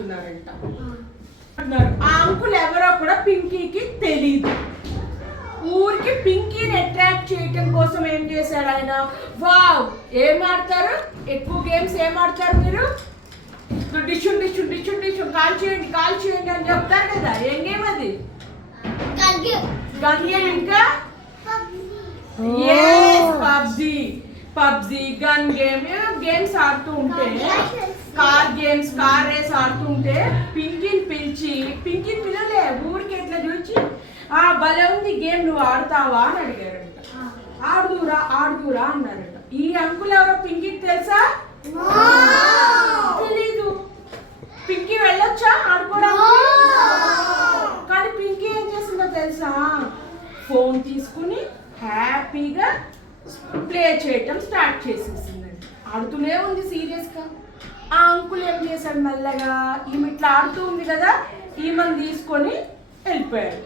ఆడుతున్నారంట ఆ అంకుల్ ఎవరో కూడా పింకీకి తెలీదు. ఊరికి పింకీని అట్రాక్ట్ చేయటం కోసం ఏం చేశాడు ఆయన? వావ్! ఏం ఆడతారు? ఎక్కువ గేమ్స్ ఏం ఆడతారు మీరు? డిషు డిషు డిషు డిషు కాల్ చేయండి కాల్ చేయండి అని చెప్తారు కదా. ఏం గేమ్ అది? గంగే. ఇంకా? PUBG. PUBG. Gun game. Games ఆడుతూ ఉంటే కార్ గేమ్స్ కార్ రేస్ ఆడుతూ ఉంటే పింకిని పిలిచి పింకిని పిలవలే ఊరికి ఎట్లా చూచి ఆ భలే ఉంది గేమ్ నువ్వు ఆడతావా? అని అడిగారంట. ఆడుదురా ఆడుదురా అన్నారంట. ఈ అంకుల్ ఎవరో పింకికి తెలుసా తెలీదు పింకీ వెళ్ళొచ్చా ఆడుకోవడానికి కానీ పింకీ ఏం చేసిందో తెలుసా ఫోన్ తీసుకుని హ్యాపీగా ప్లే చేయటం స్టార్ట్ చేసేసిందండి ఆడుతూనే ఉంది సీరియస్గా ఆ అంకుల్ ఏం చేశాడు మెల్లగా ఈమె ఇట్లా ఆడుతూ ఉంది కదా ఈమెను తీసుకొని వెళ్ళిపోయాడు.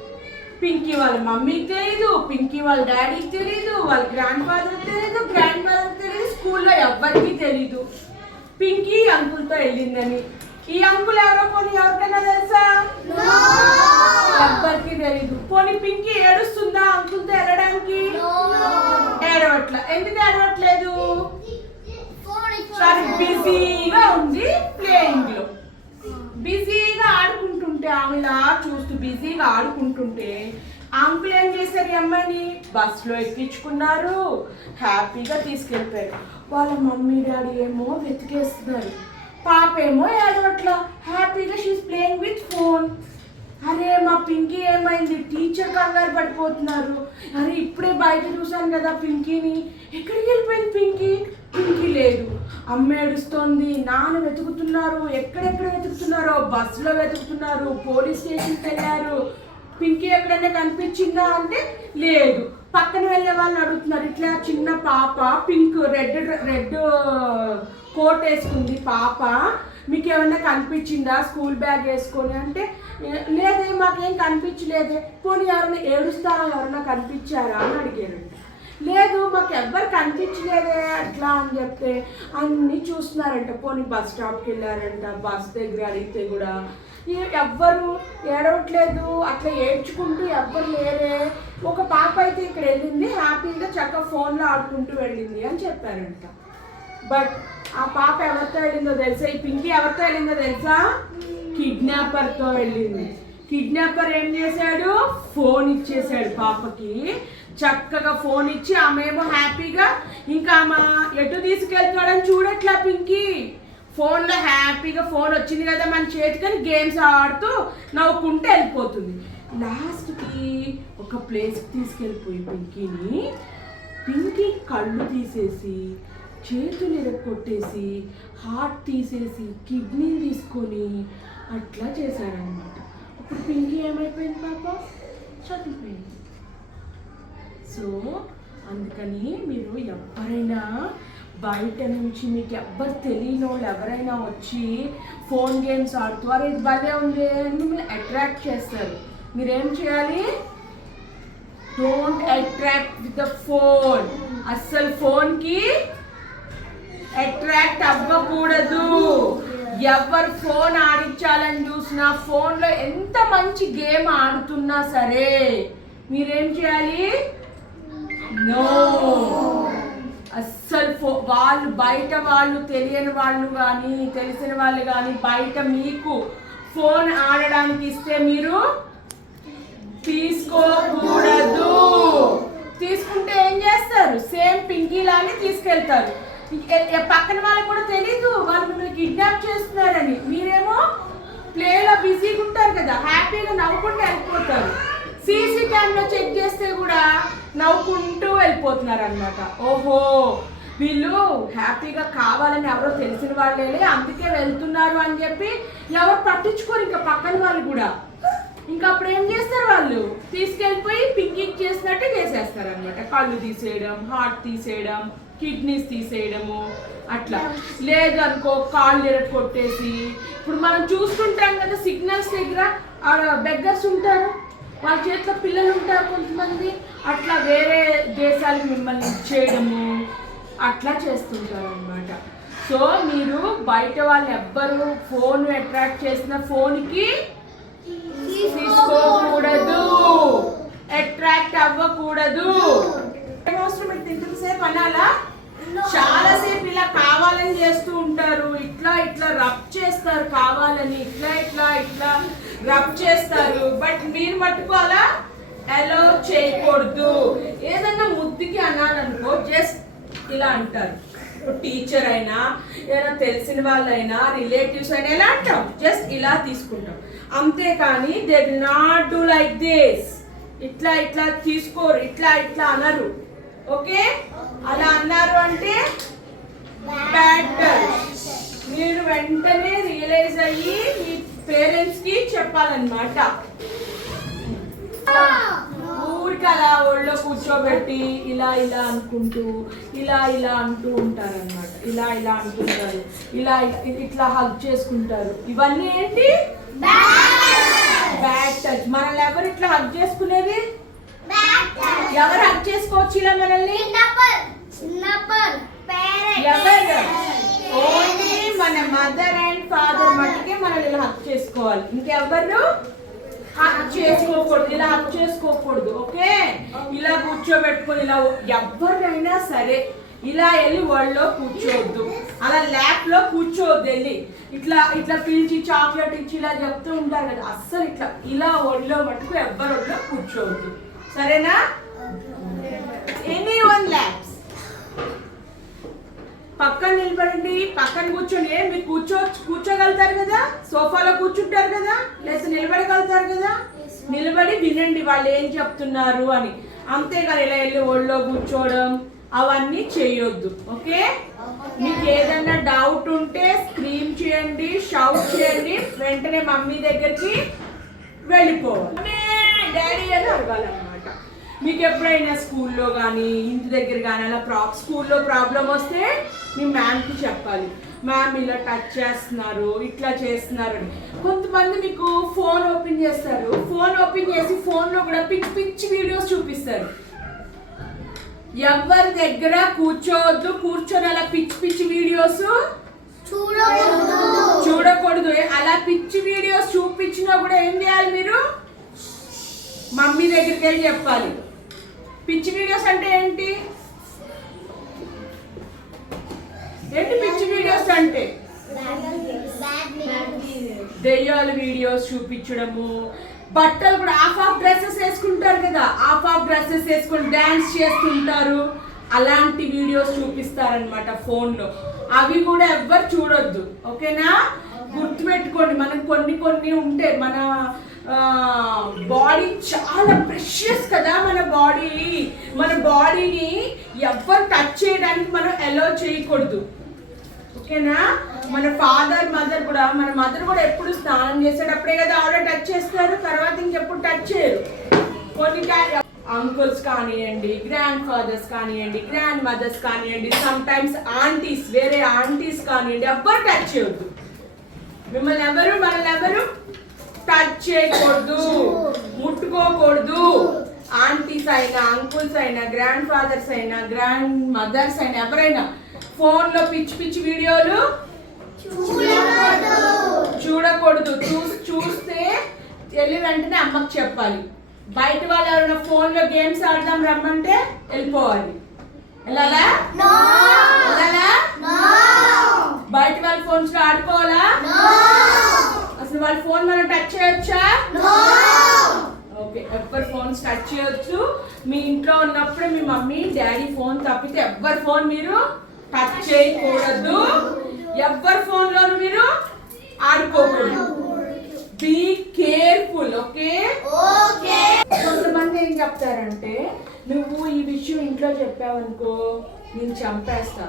పింకీ వాళ్ళ మమ్మీకి తెలీదు పింకీ వాళ్ళ డాడీకి తెలీదు వాళ్ళ గ్రాండ్ ఫాదర్ తెలీదు గ్రాండ్ మదర్ తెలీదు స్కూల్లో ఎవ్వరికీ తెలీదు. పింకీ అంకుల్తో వెళ్ళిందని. ఈ అంకుల్ ఎవరో పోనీ ఎవరికైనా తెలుసా? ఎవ్వరికి తెలీదు. పోనీ పింకీ ఏడుస్తుందా అంకుల్తో వెళ్ళడానికి? ఏడవట్ల. ఎందుకు ఏడవట్లేదు? తను బిజీగా ఉంది ప్లేయింగ్లో బిజీగా చూస్తుంటే ఆమెలా చూస్తూ బిజీగా ఆడుకుంటుంటే అంకుల్ ఏం చేశారు ఈ అమ్మాయిని? బస్సులో ఎక్కించుకున్నారు. హ్యాపీగా తీసుకెళ్ళిపోయారు. వాళ్ళ మమ్మీ డాడీ ఏమో వెతికేస్తున్నారు. పాప ఏమో ఏడవట్లా. హ్యాపీగా షీస్ ప్లేయింగ్ విత్ ఫోన్ అరే మా పింకీ ఏమైంది? టీచర్ కంగారు పడిపోతున్నారు. అరే ఇప్పుడే బయట చూశాను కదా పింకీని. ఎక్కడికి వెళ్ళిపోయింది పింకీ? పింకీ లేదు. అమ్మ ఏడుస్తోంది. నాన్న వెతుకుతున్నారు. ఎక్కడెక్కడ వెతుకుతున్నారో? బస్సులో వెతుకుతున్నారు. పోలీస్ స్టేషన్కి వెళ్ళారు. పింకీ ఎక్కడైనా కనిపించిందా అంటే లేదు. పక్కన వెళ్ళే వాళ్ళని అడుగుతున్నారు. ఇట్లా చిన్న పాప పింక్ రెడ్ రెడ్ కోట్ వేసుకుంది. పాప మీకు ఏమైనా కనిపించిందా? స్కూల్ బ్యాగ్ వేసుకొని అంటే లేదే మాకేం కనిపించలేదే. పోనీ ఎవరైనా ఏడుస్తారా? ఎవరైనా కనిపించారా? అని అడిగారంట. లేదు మాకు ఎవ్వరు కనిపించలేదే అట్లా అని చెప్తే అన్నీ చూస్తున్నారంట. పోనీ బస్ స్టాప్కి వెళ్ళారంట బస్ దగ్గర అడిగితే కూడా. ఎవ్వరు ఏడవట్లేదు అట్లా ఏడ్చుకుంటూ ఎవ్వరు లేరే. ఒక పాప అయితే ఇక్కడ వెళ్ళింది హ్యాపీగా చక్కగా ఫోన్లో ఆడుకుంటూ వెళ్ళింది అని చెప్పారంట. బట్ ఆ పాప ఎవరితో వెళ్ళిందో తెలుసా? ఈ పింకీ ఎవరితో వెళ్ళిందో తెలుసా? కిడ్నాపర్తో వెళ్ళింది. కిడ్నాపర్ ఏం చేశాడు? ఫోన్ ఇచ్చేసాడు పాపకి. చక్కగా ఫోన్ ఇచ్చి ఆమెమో హ్యాపీగా ఇంకా ఆమె ఎటు తీసుకెళ్తున్నాడని చూడట్లా పింకీ. ఫోన్లో హ్యాపీగా ఫోన్ వచ్చింది కదా మన చేతికని గేమ్స్ ఆడుతూ నవ్వుకుంటూ వెళ్ళిపోతుంది. లాస్ట్కి ఒక ప్లేస్కి తీసుకెళ్ళిపోయి పింకీని. పింకీ కళ్ళు తీసేసి చేతులు ఎరగొట్టేసి హార్ట్ తీసేసి కిడ్నీ తీసుకొని అట్లా చేశాడనమాట ఇప్పుడు పింకీ ఏమైపోయింది పాప? చనిపోయింది. సో అందుకని మీరు ఎవరైనా బయట నుంచి మీకు ఎవ్వరు తెలియని వాళ్ళు ఎవరైనా వచ్చి ఫోన్ గేమ్స్ ఆడుతూ అరే ఇది భలే ఉంది అని మిమ్మల్ని అట్రాక్ట్ చేస్తారు. మీరేం చేయాలి? Don't attract with the phone అస్సలు ఫోన్కి అట్రాక్ట్ అవ్వకూడదు. ఎవరు ఫోన్ ఆడించాలని చూసినా ఫోన్లో ఎంత మంచి గేమ్ ఆడుతున్నా సరే మీరేం చేయాలి? నో. అస్సలు ఫో వాళ్ళు బయట వాళ్ళు తెలియని వాళ్ళు కానీ తెలిసిన వాళ్ళు కానీ బయట మీకు ఫోన్ ఆడడానికి ఇస్తే మీరు తీసుకోకూడదు. తీసుకుంటే ఏం చేస్తారు? సేమ్ పింకీలానే తీసుకెళ్తారు. పక్కన వాళ్ళకి కూడా తెలీదు. వాళ్ళు మిమ్మల్ని కిడ్నాప్ చేస్తున్నారని. మీరేమో ప్లేలో బిజీగా ఉంటారు కదా హ్యాపీగా నవ్వుకుంటూ వెళ్ళిపోతారు. సీసీ క్యామ్లో చెక్ చేస్తే కూడా నవ్వుకుంటూ వెళ్ళిపోతున్నారు అనమాట ఓహో వీళ్ళు హ్యాపీగా కావాలని ఎవరో తెలిసిన వాళ్ళే అందుకే వెళ్తున్నారు అని చెప్పి ఎవరు పట్టించుకోరు ఇంకా పక్కన వాళ్ళు కూడా. ఇంకా అప్పుడు ఏం చేస్తారు వాళ్ళు? తీసుకెళ్ళిపోయి పింకింగ్ చేసినట్టే చేసేస్తారు అనమాట కళ్ళు తీసేయడం హార్ట్ తీసేయడం కిడ్నీస్ తీసేయడము అట్లా. లేదు అనుకో కాళ్ళు ఎరగ కొట్టేసి ఇప్పుడు మనం చూస్తుంటాం కదా సిగ్నల్స్ దగ్గర బెగ్గర్స్ ఉంటారు. వాళ్ళ చేతిలో పిల్లలు ఉంటారు కొంతమంది. అట్లా వేరే దేశాలకు మిమ్మల్ని ఇచ్చేయడము అట్లా చేస్తుంటారు అనమాట సో మీరు బయట వాళ్ళు ఎవ్వరు ఫోన్ అట్రాక్ట్ చేసిన ఫోన్కి తీసుకోకూడదు. అట్రాక్ట్ అవ్వకూడదు. ఏమవసరం పెట్టి ఇంతసేపు అనాలా? చాలా సేపు ఇలా కావాలని చేస్తూ ఉంటారు. ఇట్లా ఇట్లా రబ్ చేస్తారు కావాలని. ఇట్లా ఇట్లా ఇట్లా. రబ్ చేస్తారు. బట్ మీరు మట్టుకు అలా చేయకూడదు. ఏదన్నా ముద్దుకి అనాలనుకో జస్ట్ ఇలా అంటారు. టీచర్ అయినా ఏదైనా తెలిసిన వాళ్ళైనా రిలేటివ్స్ అయినా ఎలా అంటాం? జస్ట్ ఇలా తీసుకుంటాం. అంతేకాని they will not do like this ఇట్లా ఇట్లా తీసుకోరు ఇట్లా ఇట్లా అనరు. ఓకే? అలా అన్నారు అంటే బ్యాడ్ మీరు వెంటనే రియలైజ్ అయ్యి మీ పేరెంట్స్కి చెప్పాలన్నమాట. ఊరికి అలా ఒళ్ళో కూర్చోబెట్టి ఇలా ఇలా అనుకుంటూ ఇలా ఇలా అంటూ ఉంటారన్నమాట. ఇలా ఇలా అంటుంటారు. ఇలా ఇట్లా హగ్ చేసుకుంటారు. ఇవన్నీ ఏంటి? బ్యాడ్ టచ్ మనల్ని ఎవరు ఇట్లా హగ్ చేసుకునేది? ఎవరు హగ్ చేసుకోవచ్చు ఇలా మనల్ని? ఎవరు? ఓన్లీ మన మదర్ అండ్ ఫాదర్ మట్టుకే మనల్ని ఇలా హక్ చేసుకోవాలి. ఇంకెవరు హక్ చేసుకోకూడదు. ఇలా హక్ చేసుకోకూడదు. ఓకే? ఇలా కూర్చోబెట్టుకొని ఇలా ఎవరినైనా సరే ఇలా వెళ్ళి వాళ్ళలో కూర్చోవద్దు. అలా ల్యాప్లో కూర్చోవద్దు వెళ్ళి. ఇట్లా ఇట్లా పిలిచి చాక్లెట్ ఇచ్చి ఇలా చెప్తూ ఉంటారు కదా. అస్సలు ఇట్లా ఇలా ఒళ్ళో మటుకు ఎవ్వరు కూర్చోవద్దు. సరేనా? ఎనీ వన్ ల్యాబ్స్ పక్కన నిలబడండి పక్కన కూర్చోండి. ఏ మీరు కూర్చో కూర్చోగలుగుతారు కదా? సోఫాలో కూర్చుంటారు కదా? లేదా నిలబడగలుగుతారు కదా? నిలబడి వినండి వాళ్ళు ఏం చెప్తున్నారు అని. అంతేగాని ఇలా వెళ్ళి ఒళ్ళో కూర్చోవడం అవన్నీ చేయొద్దు. ఓకే? మీకు ఏదైనా డౌట్ ఉంటే స్క్రీమ్ చేయండి షౌట్ చేయండి వెంటనే మమ్మీ దగ్గరికి వెళ్ళిపోవాలి. "అమ్మే, డాడీ అని అడగాలన్నమాట మీకు ఎప్పుడైనా స్కూల్లో కానీ ఇంటి దగ్గర కానీ అలా ప్రా స్కూల్లో ప్రాబ్లం వస్తే మీ మ్యామ్కి చెప్పాలి. మ్యామ్ ఇలా టచ్ చేస్తున్నారు ఇట్లా చేస్తున్నారు అని. కొంతమంది మీకు ఫోన్ ఓపెన్ చేస్తారు. ఫోన్ ఓపెన్ చేసి ఫోన్లో కూడా పిచ్చి పిచ్చి వీడియోస్ చూపిస్తారు. ఎవరి దగ్గర కూర్చోవద్దు కూర్చొని అలా పిచ్చి పిచ్చి వీడియోస్ చూడకూడదు. అలా పిచ్చి వీడియోస్ చూపించినా కూడా ఏం చేయాలి మీరు? మమ్మీ దగ్గరికి వెళ్ళి చెప్పాలి. పిచ్చి వీడియోస్ అంటే ఏంటి? ఏంటి పిచ్చి వీడియోస్ అంటే? దెయ్యాల వీడియోస్ చూపించడము. బట్టలు కూడా హాఫ్ ఆఫ్ డ్రెస్సెస్ వేసుకుంటారు కదా హాఫ్ ఆఫ్ డ్రెస్సెస్ వేసుకొని డ్యాన్స్ చేస్తుంటారు. అలాంటి వీడియోస్ చూపిస్తారనమాట ఫోన్లో. అవి కూడా ఎవ్వరు చూడొద్దు. ఓకేనా? గుర్తుపెట్టుకోండి. మనకు కొన్ని కొన్ని ఉంటాయి మన బాడీ చాలా ప్రెషియస్ కదా మన బాడీ మన బాడీని ఎవ్వరు టచ్ చేయడానికి మనం అలో చేయకూడదు. ఓకేనా? మన ఫాదర్ మదర్ కూడా మన మదర్ కూడా ఎప్పుడు స్నానం చేసేటప్పుడే కదా ఆవిడ టచ్ చేస్తారు తర్వాత ఇంకెప్పుడు టచ్ చేయరు. కొన్ని అంకుల్స్ కానివ్వండి గ్రాండ్ ఫాదర్స్ కానివ్వండి గ్రాండ్ మదర్స్ కానివ్వండి సమ్ టైమ్స్ ఆంటీస్ వేరే ఆంటీస్ కానివ్వండి ఎవ్వరు టచ్ చేయొద్దు. మిమ్మల్ని ఎవరు మనల్ని ఎవరు టచ్ చేయకూడదు. ముట్టుకోకూడదు. ఆంటీస్ అయినా అంకుల్స్ అయినా గ్రాండ్ ఫాదర్స్ అయినా గ్రాండ్ మదర్స్ అయినా ఎవరైనా ఫోన్లో పిచ్చి పిచ్చి వీడియోలు చూడకూడదు. చూసి చూస్తే వెళ్ళి వెంటనే అమ్మకి చెప్పాలి. బయట వాళ్ళు ఎవరైనా ఫోన్లో గేమ్స్ ఆడదాం రమ్మంటే వెళ్ళిపోవాలి. వెళ్ళాలా? వెళ్ళాలా? బయట వాళ్ళ ఫోన్స్లో ఆడుకోవాలా అసలు వాళ్ళ ఫోన్ మనం టచ్ చేయొచ్చా? ఓకే ఎవ్వరి ఫోన్స్ టచ్ చేయొచ్చు. మీ ఇంట్లో ఉన్నప్పుడు మీ మమ్మీ డాడీ ఫోన్ తప్పితే ఎవ్వరి ఫోన్ మీరు టచ్ చేయకూడదు. ఎవ్వరి ఫోన్లో మీరు ఆడుకోకూడదు. Be careful okay. కొంతమంది ఏం చెప్తారంటే నువ్వు ఈ విషయం ఇంట్లో చెప్పావనుకో నేను చంపేస్తా.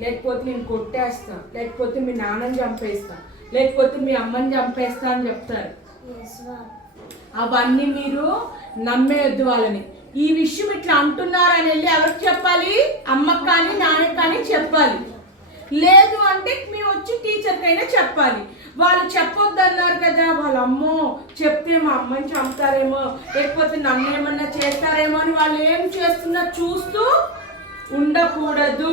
లేకపోతే నేను కొట్టేస్తా. లేకపోతే మీ నాన్నని చంపేస్తా. లేకపోతే మీ అమ్మని చంపేస్తా అని చెప్తారు. అవన్నీ మీరు నమ్మేయద్దు వాళ్ళని. ఈ విషయం ఇట్లా అంటున్నారని వెళ్ళి ఎవరికి చెప్పాలి? అమ్మకి కానీ నాన్నకి కానీ చెప్పాలి. లేదు అంటే మేము వచ్చి టీచర్కైనా చెప్పాలి. వాళ్ళు చెప్పొద్దు అన్నారు కదా వాళ్ళ అమ్మో చెప్తే మా అమ్మని చంపుతారేమో లేకపోతే నన్ను ఏమన్నా చేస్తారేమో అని వాళ్ళు ఏం చేస్తున్నా చూస్తూ ఉండకూడదు.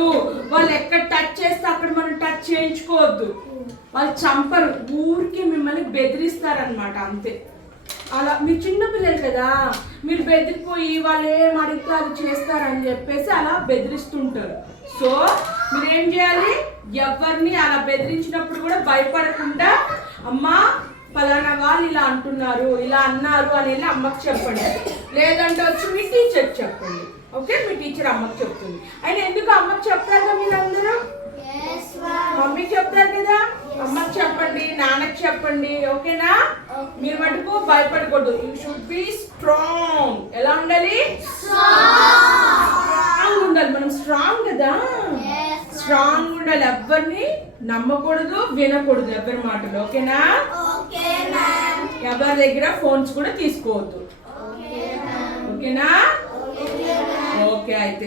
వాళ్ళు ఎక్కడ టచ్ చేస్తే అక్కడ మనం టచ్ చేయించుకోవద్దు. వాళ్ళు చంపరు. ఊరికి మిమ్మల్ని బెదిరిస్తారనమాట అంతే. అలా మీరు చిన్నపిల్లలు కదా మీరు బెదిరిపోయి వాళ్ళు ఏం అడిగితే అది చేస్తారని చెప్పేసి అలా బెదిరిస్తుంటారు. సో మీరు ఏం చేయాలి? ఎవరిని అలా బెదిరించినప్పుడు కూడా భయపడకుండా అమ్మా పలానా వాళ్ళు ఇలా అంటున్నారు ఇలా అన్నారు అని వెళ్ళి అమ్మకి చెప్పండి. లేదంటే వచ్చి మీ టీచర్ చెప్పండి. ఓకే మీ టీచర్ అమ్మకి చెప్తుంది. అయినా ఎందుకు అమ్మకి చెప్తారు కదా మీరందరూ మమ్మీకి చెప్తారు కదా? అమ్మకి చెప్పండి నాన్నకి చెప్పండి ఓకేనా? మీరు మటుకు భయపడకూడదు. యూ షుడ్ బి స్ట్రాంగ్ ఎలా ఉండాలి? స్ట్రాంగ్ ఉండాలి. మనం స్ట్రాంగ్ కదా? స్ట్రాంగ్ ఉండాలి. ఎవరిని నమ్మకూడదు వినకూడదు ఎవరి మాటలు ఓకేనా? ఎవరి దగ్గర ఫోన్స్ కూడా తీసుకోవద్దు. ఓకేనా? ఓకే అయితే